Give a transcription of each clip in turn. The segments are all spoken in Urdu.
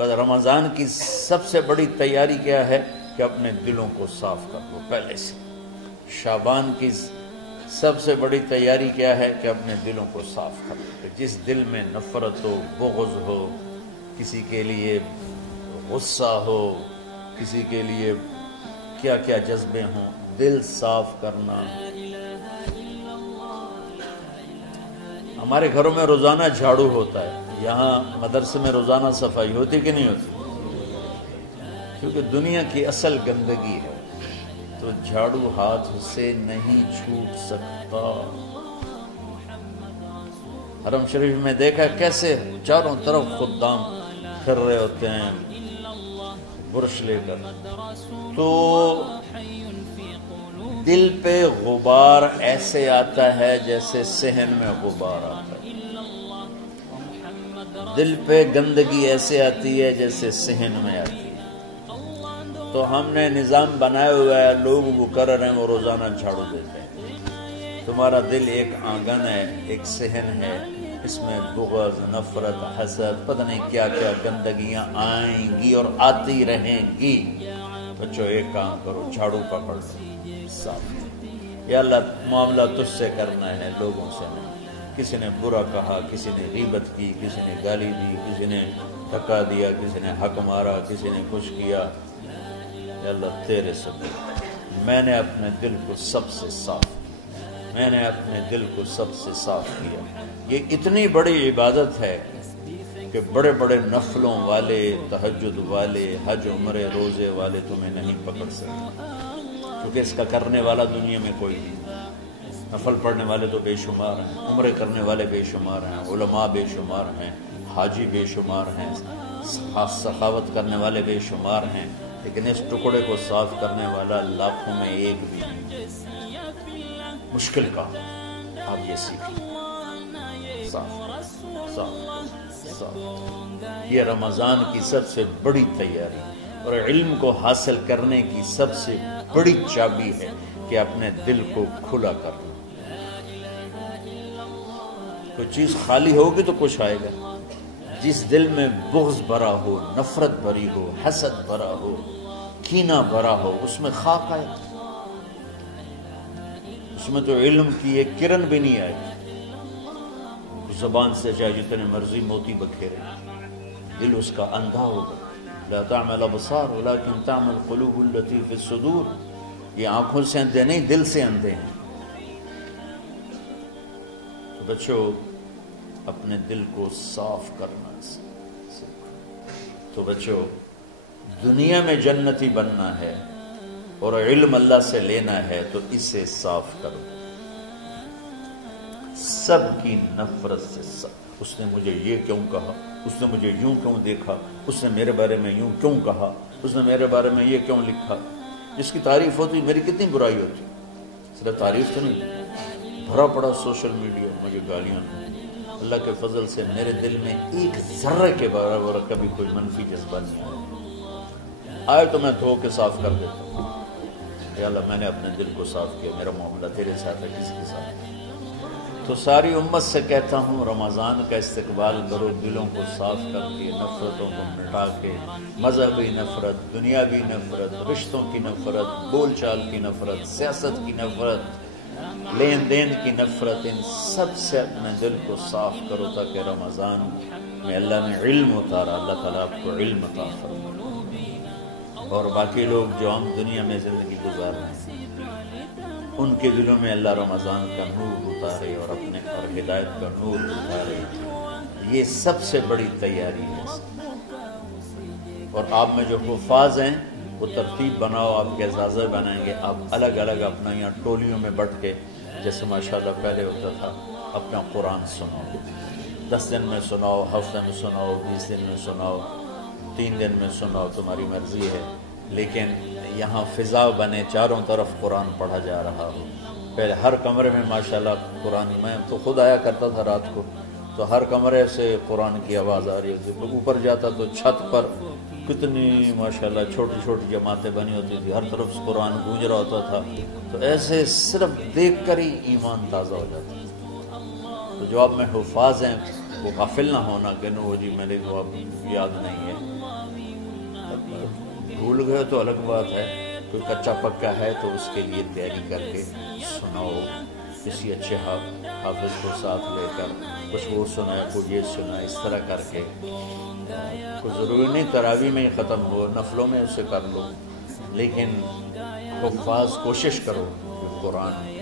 بس رمضان کی سب سے بڑی تیاری کیا ہے کہ اپنے دلوں کو صاف کر لو پہلے سے. شعبان کی سب سے بڑی تیاری کیا ہے کہ اپنے دلوں کو صاف کر لو. جس دل میں نفرت ہو، بغض ہو، کسی کے لیے غصہ ہو، کسی کے لیے کیا کیا جذبے ہوں، دل صاف کرنا. ہمارے گھروں میں روزانہ جھاڑو ہوتا ہے، یہاں مدرسے میں روزانہ صفائی ہوتی کہ نہیں ہوتی؟ کیونکہ دنیا کی اصل گندگی ہے تو جھاڑو ہاتھ سے نہیں چھوٹ سکتا. حرم شریف میں دیکھا کیسے چاروں طرف خدام پھر رہے ہوتے ہیں برش لے کر، تو دل پہ غبار ایسے آتا ہے جیسے صحن میں غبار آتا ہے. دل پہ گندگی ایسے آتی ہے جیسے صحن میں آتی ہے. تو ہم نے نظام بنایا ہوا ہے، لوگ وہ کر رہے ہیں، وہ روزانہ جھاڑو دیتے ہیں. تمہارا دل ایک آنگن ہے، ایک صحن ہے، اس میں بغض، نفرت، حسد، پتہ نہیں کیا کیا گندگیاں آئیں گی اور آتی رہیں گی. بچوں ایک کام کرو، جھاڑو پکڑ لو صاف. یا اللہ معاملہ تجھ سے کرنا ہے، لوگوں سے نہیں. کسی نے برا کہا، کسی نے غیبت کی، کسی نے گالی دی، کسی نے دھکا دیا، کسی نے حق مارا، کسی نے کچھ کیا. یا اللہ تیرے سبب میں نے اپنے دل کو سب سے صاف کیا، میں نے اپنے دل کو سب سے صاف کیا. یہ اتنی بڑی عبادت ہے کہ بڑے بڑے نفلوں والے، تہجد والے، حج عمرے روزے والے تمہیں نہیں پکڑ سکتے، کیونکہ اس کا کرنے والا دنیا میں کوئی نہیں. نفل پڑھنے والے تو بے شمار ہیں، عمرے کرنے والے بے شمار ہیں، علماء بے شمار ہیں، حاجی بے شمار ہیں، سخاوت کرنے والے بے شمار ہیں، لیکن اس ٹکڑے کو صاف کرنے والا لاکھوں میں ایک بھی نہیں. مشکل کام آپ یہ سیکھیں، صاف صاف صاف. یہ رمضان کی سب سے بڑی تیاری اور علم کو حاصل کرنے کی سب سے بڑی چابی ہے کہ اپنے دل کو کھلا کرنا. کوئی چیز خالی ہوگی تو کچھ آئے گا. جس دل میں بغض بھرا ہو، نفرت بھری ہو، حسد بھرا ہو، کینہ بھرا ہو، اس میں خاک آئے، اس میں تو علم کی ایک کرن بھی نہیں آئے. زبان سے چاہے جتنے مرضی موتی بکھیرے، دل اس کا اندھا ہوگا. لا تعمل الابصار ولكن تعمل القلوب التي في الصدور. یہ آنکھوں سے اندھے نہیں، دل سے اندھے ہیں. تو بچوں اپنے دل کو صاف کرنا سیکھو. تو بچوں دنیا میں جنتی بننا ہے اور علم اللہ سے لینا ہے تو اسے صاف کرو. سب کی نفرت سے سب، اس نے مجھے یہ کیوں کہا، اس نے مجھے یوں کیوں دیکھا، اس نے میرے بارے میں یوں کیوں کہا، اس نے میرے بارے میں یہ کیوں لکھا. جس کی تعریف ہوتی میری کتنی برائی ہوتی. صرف تعریف تو نہیں، بھرا پڑا سوشل میڈیا مجھے گالیاں. اللہ کے فضل سے میرے دل میں ایک ذرے کے برابر کبھی کوئی منفی جذبہ نہیں آیا. آئے تو میں دھو کے صاف کر دیتا ہوں. یا اللہ میں نے اپنے دل کو صاف کیا، میرا معاملہ تیرے ساتھ ہے، کسی کے ساتھ. تو ساری امت سے کہتا ہوں رمضان کا استقبال کرو، دلوں کو صاف کر کے، نفرتوں کو مٹا کے. مذہبی نفرت، دنیاوی نفرت، رشتوں کی نفرت، بول چال کی نفرت، سیاست کی نفرت، لین دین کی نفرت، ان سب سے اپنے دل کو صاف کرو تاکہ رمضان میں اللہ نے علم اتارا، اللہ تعالیٰ آپ کو علم عطا فرمائے. اور باقی لوگ جو ہم دنیا میں زندگی گزار رہے ہیں ان کے دلوں میں اللہ رمضان کا نور اتارے اور اپنے اور ہدایت کا نور اتارے. یہ سب سے بڑی تیاری ہے. اور آپ میں جو حفاظ ہیں وہ ترتیب بناؤ، آپ کے اعزازہ بنائیں گے. آپ الگ الگ اپنا یہاں ٹولیوں میں بٹ کے، جیسے ماشاءاللہ پہلے ہوتا تھا، اپنا قرآن سناؤ. 10 دن میں سناؤ، ہفتے میں سناؤ، 20 دن میں سناؤ، 3 دن میں سناؤ، تمہاری مرضی ہے. لیکن یہاں فضا بنے، چاروں طرف قرآن پڑھا جا رہا ہو. پہلے ہر کمرے میں ماشاءاللہ قرآن، میں تو خود آیا کرتا تھا رات کو، تو ہر کمرے سے قرآن کی آواز آ رہی ہوتی. اوپر جاتا تو چھت پر کتنی ماشاءاللہ چھوٹی چھوٹی جماعتیں بنی ہوتی تھی، ہر طرف سے قرآن گونج رہا ہوتا تھا. تو ایسے صرف دیکھ کر ہی ایمان تازہ ہو جاتا. تو جو آپ میں حفاظ ہیں وہ غافل نہ ہونا کہ نو جی میرے کو اب یاد نہیں ہے. بھول گئے تو الگ بات ہے، کوئی کچا پکا ہے تو اس کے لیے تیاری کر کے سناؤ، کسی اچھے حافظ کو ساتھ لے کر کچھ وہ سنائے، کوئی یہ سنائے، اس طرح کر کے کوئی ضروری نہیں تراویح میں ہی ختم ہو، نفلوں میں اسے کر لو، لیکن حفاظ کوشش کرو کہ قرآن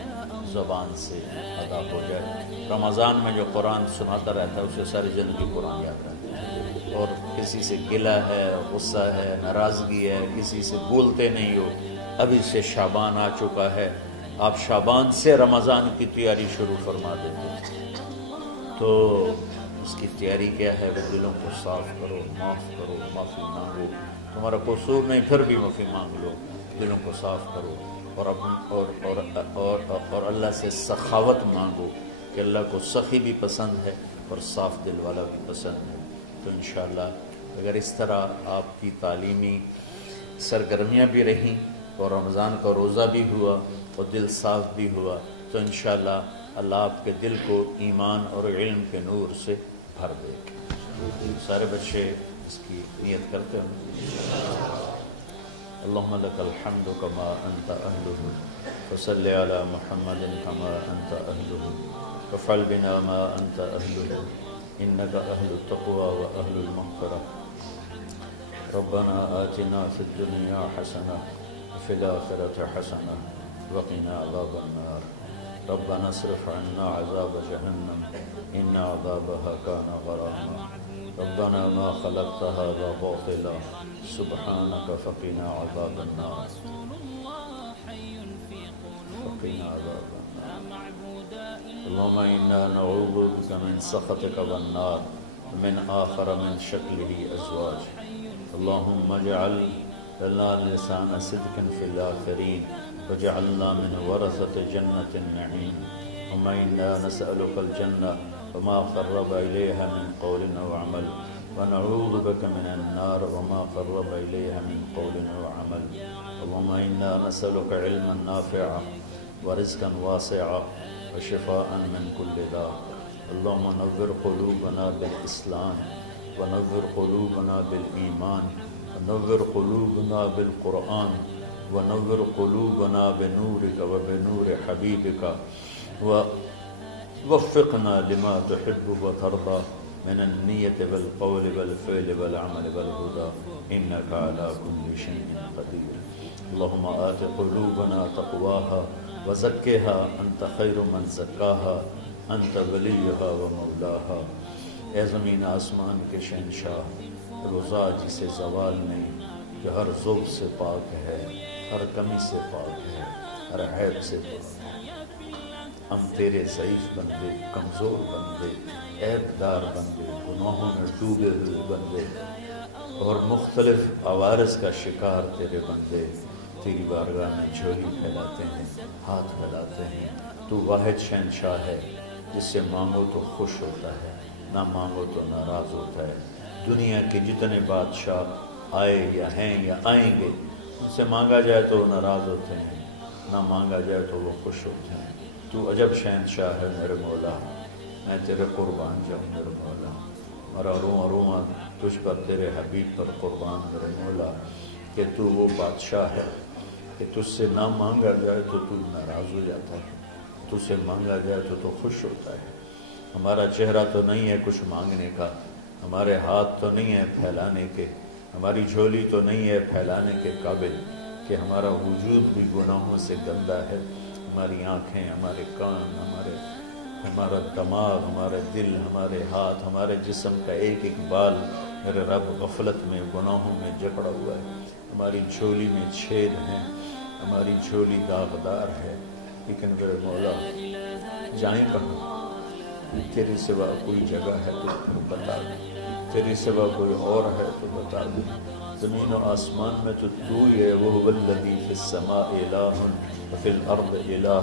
زبان سے ادا ہو جائے۔ رمضان میں جو قرآن سناتا رہتا ہے اسے ساری زندگی قرآن یاد رہتا ہے، اور کسی سے گلہ ہے، غصہ ہے، ناراضگی ہے، کسی سے بولتے نہیں ہو، ابھی سے شعبان آ چکا ہے، آپ شعبان سے رمضان کی تیاری شروع فرما دیتے، تو اس کی تیاری کیا ہے؟ وہ دلوں کو صاف کرو، معافی مانگو، تمہارا قصور نہیں پھر بھی معافی مانگ لو، دلوں کو صاف کرو، اور اللہ سے سخاوت مانگو کہ اللہ کو سخی بھی پسند ہے اور صاف دل والا بھی پسند ہے۔ تو انشاءاللہ اگر اس طرح آپ کی تعلیمی سرگرمیاں بھی رہیں اور رمضان کا روزہ بھی ہوا اور دل صاف بھی ہوا، تو انشاءاللہ اللہ آپ کے دل کو ایمان اور علم کے نور سے بھر دے۔ سارے بچے اس کی نیت کرتے ہیں۔ اللہم لک الحمد کما انت اہلہ، فصلی علی محمد کما انت اہلہ، وفعل بنا ما انت اہلہ، انک اہل التقوی و اہل المغفرہ۔ ربنا آتنا فی الدنیا حسنہ وفی الآخرۃ حسنہ وقنا عذاب النار۔ ربنا اصرف عنا عذاب جہنم ان عذابها كان غراما۔ ربنا ما خلقت هذا باطلا سبحانك فقنا عذاب النار، فقنا عذاب النار۔ اللهم إنا نعوذ بك من سخطك والنار ومن آخر من شكله أزواج۔ اللهم اجعل لنا لسان صدق في الآخرين وجعلنا من ورثة جنة النعيم۔ اللهم إنا نسألك الجنة وما قرب إليها من قول أو عمل، ونعوذ بك من النار وما قرب إليها من قول أو عمل۔ اللهم إنا نسألك علما نافعا ورزقا واسعا وشفاء من كل داء۔ اللهم نور قلوبنا بالإسلام، ونور قلوبنا بالإيمان، ونور قلوبنا بالقرآن، ونور قلوبنا بنورك وبنور حبيبك، ووفقنا لما تحب وترضى من النية والقول والفعل والعمل والهدى، إنك على كل شيء قدير۔ اللهم آت قلوبنا تقواها وزكها أنت خير من زكاها أنت وليها ومولاها۔ اے زمین آسمان کے شہنشاہ، وہ ذات جسے زوال نہیں، جو ہر ذوق سے پاک ہے، ہر کمی سے پاک ہے، ہر عیب سے پاک ہے۔ ہم تیرے ضعیف بندے، کمزور بندے، عیب دار بندے، گناہوں میں ڈوبے ہوئے بندے اور مختلف عوارض کا شکار تیرے بندے تیری بارگاہ میں جھولی پھیلاتے ہیں، ہاتھ پھیلاتے ہیں۔ تو واحد شہنشاہ ہے، جس سے مانگو تو خوش ہوتا ہے، نہ مانگو تو ناراض ہوتا ہے۔ دنیا کے جتنے بادشاہ آئے یا ہیں یا آئیں گے، ان سے مانگا جائے تو وہ ناراض ہوتے ہیں، نہ مانگا جائے تو وہ خوش ہوتے ہیں۔ تو عجب شہنشاہ ہے میرے مولا، میں تیرے قربان جاؤں میرے مولا، میرا روواں روواں تجھ پر، تیرے حبیب پر قربان میرے مولا، کہ تو وہ بادشاہ ہے کہ تجھ سے نہ مانگا جائے تو تو ناراض ہو جاتا ہے، تجھ سے مانگا جائے تو خوش ہوتا ہے۔ ہمارا چہرہ تو نہیں ہے کچھ مانگنے کا، ہمارے ہاتھ تو نہیں ہے پھیلانے کے، ہماری جھولی تو نہیں ہے پھیلانے کے قابل، کہ ہمارا وجود بھی گناہوں سے گندا ہے، ہماری آنکھیں، ہمارے کان، ہمارا دماغ، ہمارے دل، ہمارے ہاتھ، ہمارے جسم کا ایک ایک بال میرے رب غفلت میں، گناہوں میں جکڑا ہوا ہے۔ ہماری جھولی میں چھید ہیں، ہماری جھولی داغدار ہے، لیکن میرے مولا جائیں کہاں؟ تیرے سوا کوئی جگہ ہے تو بتا دے، تیرے سوا کوئی اور ہے تو بتا دے۔ زمین و آسمان میں تو ہی ہے، وہ الذی فی السماء الہ وفی الارض الہ۔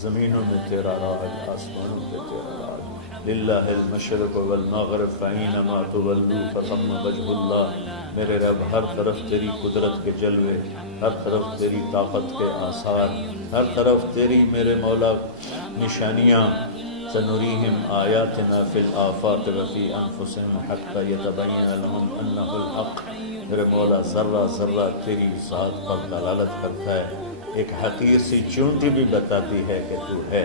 زمینوں میں تیرا راج، آسمانوں پہ تیرا راج۔ للہ المشرق والمغرب فینما تولوا فثم وجہ اللہ۔ میرے رب ہر طرف تیری قدرت کے جلوے، ہر طرف تیری طاقت کے آثار، ہر طرف تیری میرے مولا نشانیاں۔ سنریہم آیاتنا فی الآفاق وفی انفسہم حتی یتبین لہم انہ الحق۔ میرے مولا ذرہ ذرہ تیری ذات پر دلالت کرتا ہے، ایک حقیر سی چونٹی بھی بتاتی ہے کہ تو ہے،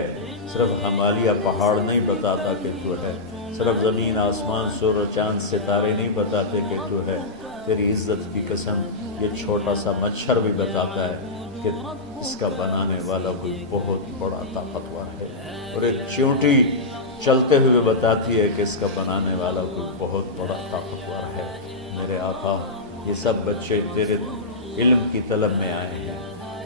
صرف ہمالیہ پہاڑ نہیں بتاتا کہ تو ہے، صرف زمین آسمان سور و چاند ستارے نہیں بتاتے کہ تو ہے، تیری عزت کی قسم یہ چھوٹا سا مچھر بھی بتاتا ہے کہ اس کا بنانے والا کوئی بہت بڑا طاقتور ہے، اور ایک چونٹی چلتے ہوئے بتاتی ہے کہ اس کا بنانے والا کوئی بہت بڑا طاقتور ہے۔ میرے آقا، یہ سب بچے تیرے علم کی طلب میں آئے ہیں،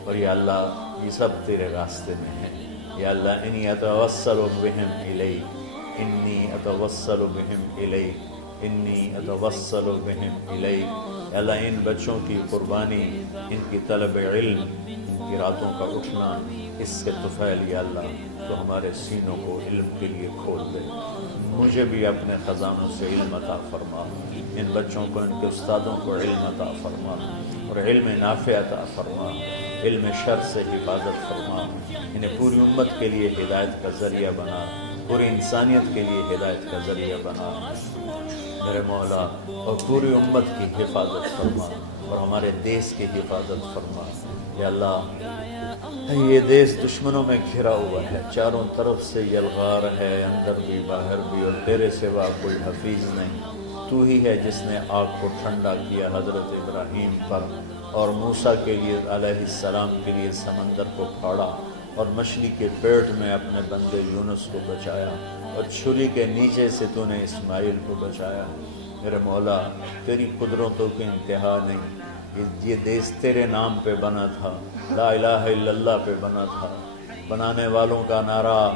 اور یا اللہ یہ سب تیرے راستے میں ہیں۔ یا اللہ انی اتوسل بہم الیک، انی اتوسل بہم الیک، انی اتوسل بہم الیک۔ یا اللہ ان بچوں کی قربانی، ان کی طلب علم، ان کی راتوں کا اٹھنا، اس کے طفیل یا اللہ تو ہمارے سینوں کو علم کے لیے کھول دے۔ مجھے بھی اپنے خزانوں سے علم عطا فرما، ان بچوں کو، ان کے استادوں کو علم عطا فرما، اور علم نافع عطا فرما، علم شر سے حفاظت فرما، انہیں پوری امت کے لیے ہدایت کا ذریعہ بنا، پوری انسانیت کے لیے ہدایت کا ذریعہ بنا میرے مولا، اور پوری امت کی حفاظت فرما، اور ہمارے دیس کی حفاظت فرما۔ یا اللہ یہ دیس دشمنوں میں گھرا ہوا ہے، چاروں طرف سے یلغار ہے، اندر بھی باہر بھی، اور تیرے سوا کوئی حفیظ نہیں۔ تو ہی ہے جس نے آگ کو ٹھنڈا کیا حضرت ابراہیم پر، اور موسیٰ کے لیے علیہ السلام کے لیے سمندر کو پھاڑا، اور مچھلی کے پیٹ میں اپنے بندے یونس کو بچایا، اور چھری کے نیچے سے تو نے اسماعیل کو بچایا۔ میرے مولا تیری قدرتوں کی انتہا نہیں، یہ دیس تیرے نام پہ بنا تھا، لا الہ الا اللہ پہ بنا تھا، بنانے والوں کا نعرہ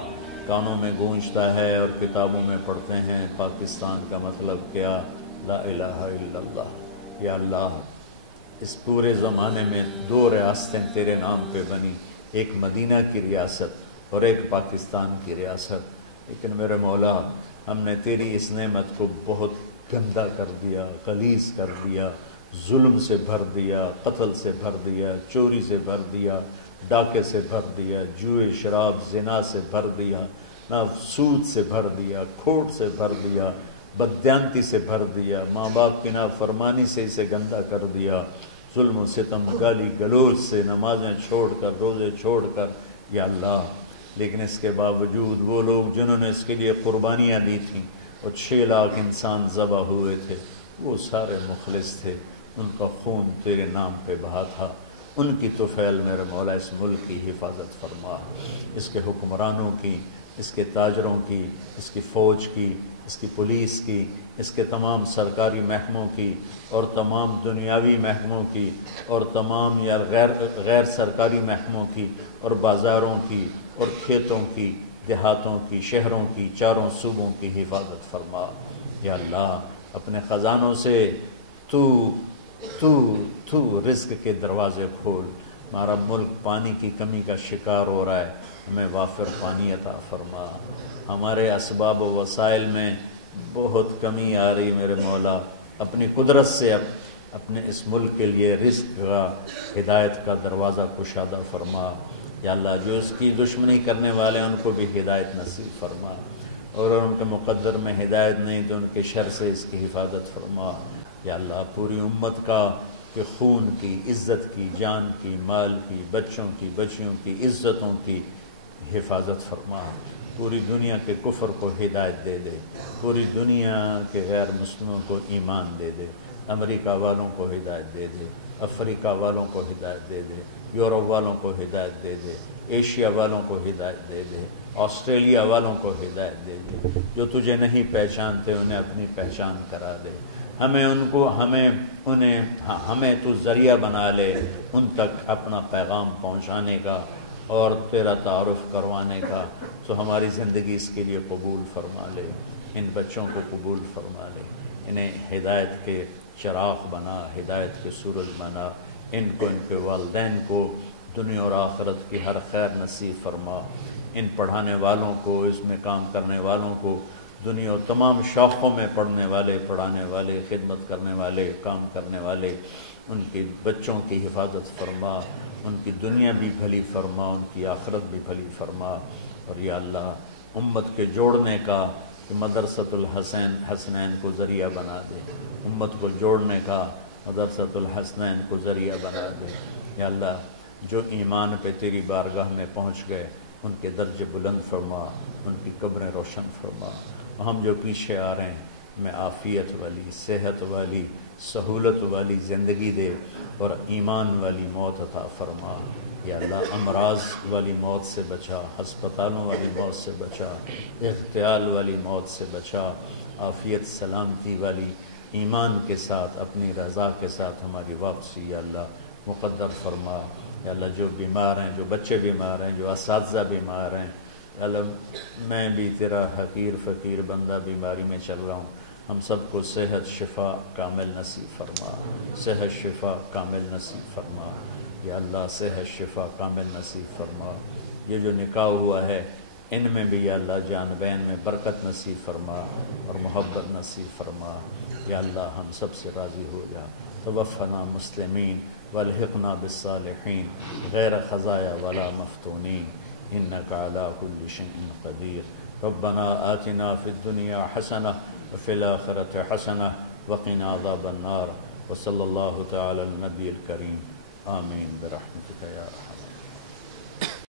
کانوں میں گونجتا ہے اور کتابوں میں پڑھتے ہیں، پاکستان کا مطلب کیا؟ لا الہ الا اللہ۔ یا اللہ اس پورے زمانے میں 2 ریاستیں تیرے نام پہ بنی، ایک مدینہ کی ریاست اور ایک پاکستان کی ریاست، لیکن میرے مولا ہم نے تیری اس نعمت کو بہت گندا کر دیا، غلیظ کر دیا، ظلم سے بھر دیا، قتل سے بھر دیا، چوری سے بھر دیا، ڈاکے سے بھر دیا، جوئے شراب زنا سے بھر دیا، نہ سود سے بھر دیا، کھوٹ سے بھر دیا، بددیانتی سے بھر دیا، ماں باپ کی نافرمانی سے اسے گندا کر دیا، ظلم و ستم، گالی گلوچ سے، نمازیں چھوڑ کر، روزے چھوڑ کر، یا اللہ لیکن اس کے باوجود وہ لوگ جنہوں نے اس کے لیے قربانیاں دی تھیں، اور 6 لاکھ انسان ذبح ہوئے تھے، وہ سارے مخلص تھے، ان کا خون تیرے نام پہ بہا تھا، ان کی طفیل میرے مولا اس ملک کی حفاظت فرما، اس کے حکمرانوں کی، اس کے تاجروں کی، اس کی فوج کی، اس کی پولیس کی، اس کے تمام سرکاری محکموں کی، اور تمام دنیاوی محکموں کی، اور تمام یا غیر سرکاری محکموں کی، اور بازاروں کی، اور کھیتوں کی، دیہاتوں کی، شہروں کی، چاروں صوبوں کی حفاظت فرما۔ یا اللہ اپنے خزانوں سے تو رزق کے دروازے کھول، ہمارا ملک پانی کی کمی کا شکار ہو رہا ہے، ہمیں وافر پانی عطا فرما، ہمارے اسباب و وسائل میں بہت کمی آ رہی میرے مولا، اپنی قدرت سے اپنے اس ملک کے لیے رزق کا، ہدایت کا دروازہ کشادہ فرما۔ یا اللہ جو اس کی دشمنی کرنے والے ہیں ان کو بھی ہدایت نصیب فرما، اور ان کے مقدر میں ہدایت نہیں تو ان کے شر سے اس کی حفاظت فرما۔ یا اللہ پوری امت کا کہ خون کی، عزت کی، جان کی، مال کی، بچوں کی، بچیوں کی، عزتوں کی حفاظت فرما، پوری دنیا کے کفر کو ہدایت دے دے، پوری دنیا کے غیر مسلموں کو ایمان دے دے، امریکہ والوں کو ہدایت دے دے، افریقہ والوں کو ہدایت دے دے، یورپ والوں کو ہدایت دے دے، ایشیا والوں کو ہدایت دے دے، آسٹریلیا والوں کو ہدایت دے دے، جو تجھے نہیں پہچانتے انہیں اپنی پہچان کرا دے، ہمیں تو ذریعہ بنا لے ان تک اپنا پیغام پہنچانے کا اور تیرا تعارف کروانے کا، تو ہماری زندگی اس کے لیے قبول فرما لے، ان بچوں کو قبول فرما لے، انہیں ہدایت کے چراغ بنا، ہدایت کے سورج بنا، ان کو، ان کے والدین کو دنیا اور آخرت کی ہر خیر نصیب فرما، ان پڑھانے والوں کو، اس میں کام کرنے والوں کو، دنیا اور تمام شاخوں میں پڑھنے والے، پڑھانے والے، خدمت کرنے والے، کام کرنے والے، ان کے بچوں کی حفاظت فرما، ان کی دنیا بھی بھلی فرما، ان کی آخرت بھی بھلی فرما، اور یا اللہ امت کے جوڑنے کا کہ مدرسۃ الحسنین کو ذریعہ بنا دے، امت کو جوڑنے کا مدرسۃ الحسنین کو ذریعہ بنا دے۔ یا اللہ جو ایمان پہ تیری بارگاہ میں پہنچ گئے ان کے درجے بلند فرما، ان کی قبریں روشن فرما۔ ہم جو پیچھے آ رہے ہیں میں عافیت والی، صحت والی، سہولت والی زندگی دے اور ایمان والی موت عطا فرما۔ یا اللہ امراض والی موت سے بچا، ہسپتالوں والی موت سے بچا، اغتیال والی موت سے بچا، عافیت سلامتی والی ایمان کے ساتھ اپنی رضا کے ساتھ ہماری واپسی یا اللہ مقدر فرما۔ یا اللہ جو بیمار ہیں، جو بچے بیمار ہیں، جو اساتذہ بیمار ہیں، یا اللہ میں بھی تیرا حقیر فقیر بندہ بیماری میں چل رہا ہوں، ہم سب کو صحت شفا کامل نصیب فرما، صحت شفا کامل نصیب فرما۔ یا اللہ صحت شفا کامل نصیب فرما۔ یہ جو نکاح ہوا ہے ان میں بھی یا اللہ جان بین میں برکت نصیب فرما اور محبت نصیب فرما۔ یا اللہ ہم سب سے راضی ہو جا۔ توفنا مسلمین والحقنا بالصالحین غیر خزایا ولا مفتونین انک علی کل شیء قدیر۔ ربنا آتنا فی الدنیا حسنہ وفی الآخرۃ حسنہ وقنا عذاب النار۔ وصلی اللہ تعالی علی النبی الکریم آمین برحمتک یا ارحم۔